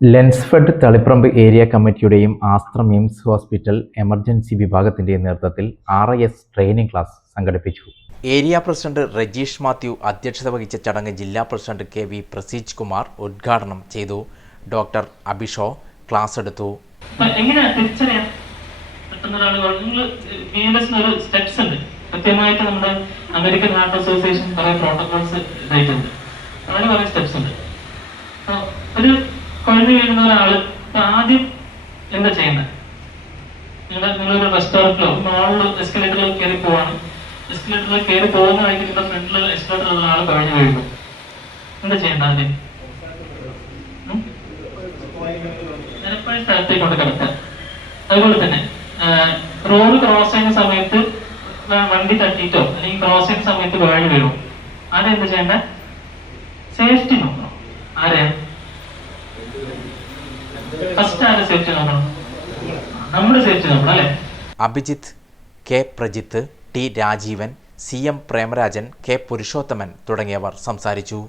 Lensfed Taliparamba area കമ്മിറ്റിയുടെയും ആസ്ത്ര MIMS hospital emergency വിഭാഗത്തിന്റെയും നേതൃത്വത്തിൽ R I S training class സംഘടിപ്പിച്ചു. ഏരിയ പ്രസിഡന്റ് രജീഷ് മാത്യു അധ്യക്ഷത വഹിച്ച ചടങ്ങ് ജില്ലാ president K V Praseej Kumar ഉദ്ഘാടനം ചെയ്തു. ഡോക്ടർ അഭിഷോ ക്ലാസ് എടുത്തു. സ്റ്റെപ്സ് ഉണ്ട്. കൃത്യമായിട്ട് നമ്മുടെ അമേരിക്കൻ ഹാർട്ട് അസോസിയേഷൻ പറയുന്ന പ്രോട്ടോകോൾസ് ഇതായിട്ടുണ്ട്. അതിന് പറയുന്ന സ്റ്റെപ്സ് ഉണ്ട്. കുഴഞ്ഞു വീഴുന്ന ഒരാൾ ആദ്യം എന്താ ചെയ്യുന്നത് നിങ്ങൾ നിങ്ങളൊരു റെസ്റ്റോറന്റിലോ മാളിലോ എസ്കലേറ്ററിലോ കയറി പോവാണ്. എസ്കലേറ്ററിൽ കയറി പോകുന്ന വഴിക്ക് നിങ്ങളുടെ ഫ്രണ്ടിൽ എസ്കലേറ്ററിൽ ആൾ കഴിഞ്ഞു വീഴുന്നു. എന്താ ചെയ്യേണ്ട ആദ്യം? നിരപ്പായ കിടക്കുക. അതുപോലെ തന്നെ റോഡ് ക്രോസ് ചെയ്യുന്ന സമയത്ത് വണ്ടി തട്ടിയിട്ടോ അല്ലെങ്കിൽ ക്രോസ് ചെയ്യുന്ന സമയത്ത് വേണ്ടി വീഴും ആരെന്താ ചെയ്യേണ്ട? സേഫ്റ്റി നോക്കണം. ആരെയാ Abhijith K. Prajith T. Rajeevan C. M. Premarajan K. Purushothaman തുടങ്ങിയവർ സംസാരിച്ചു.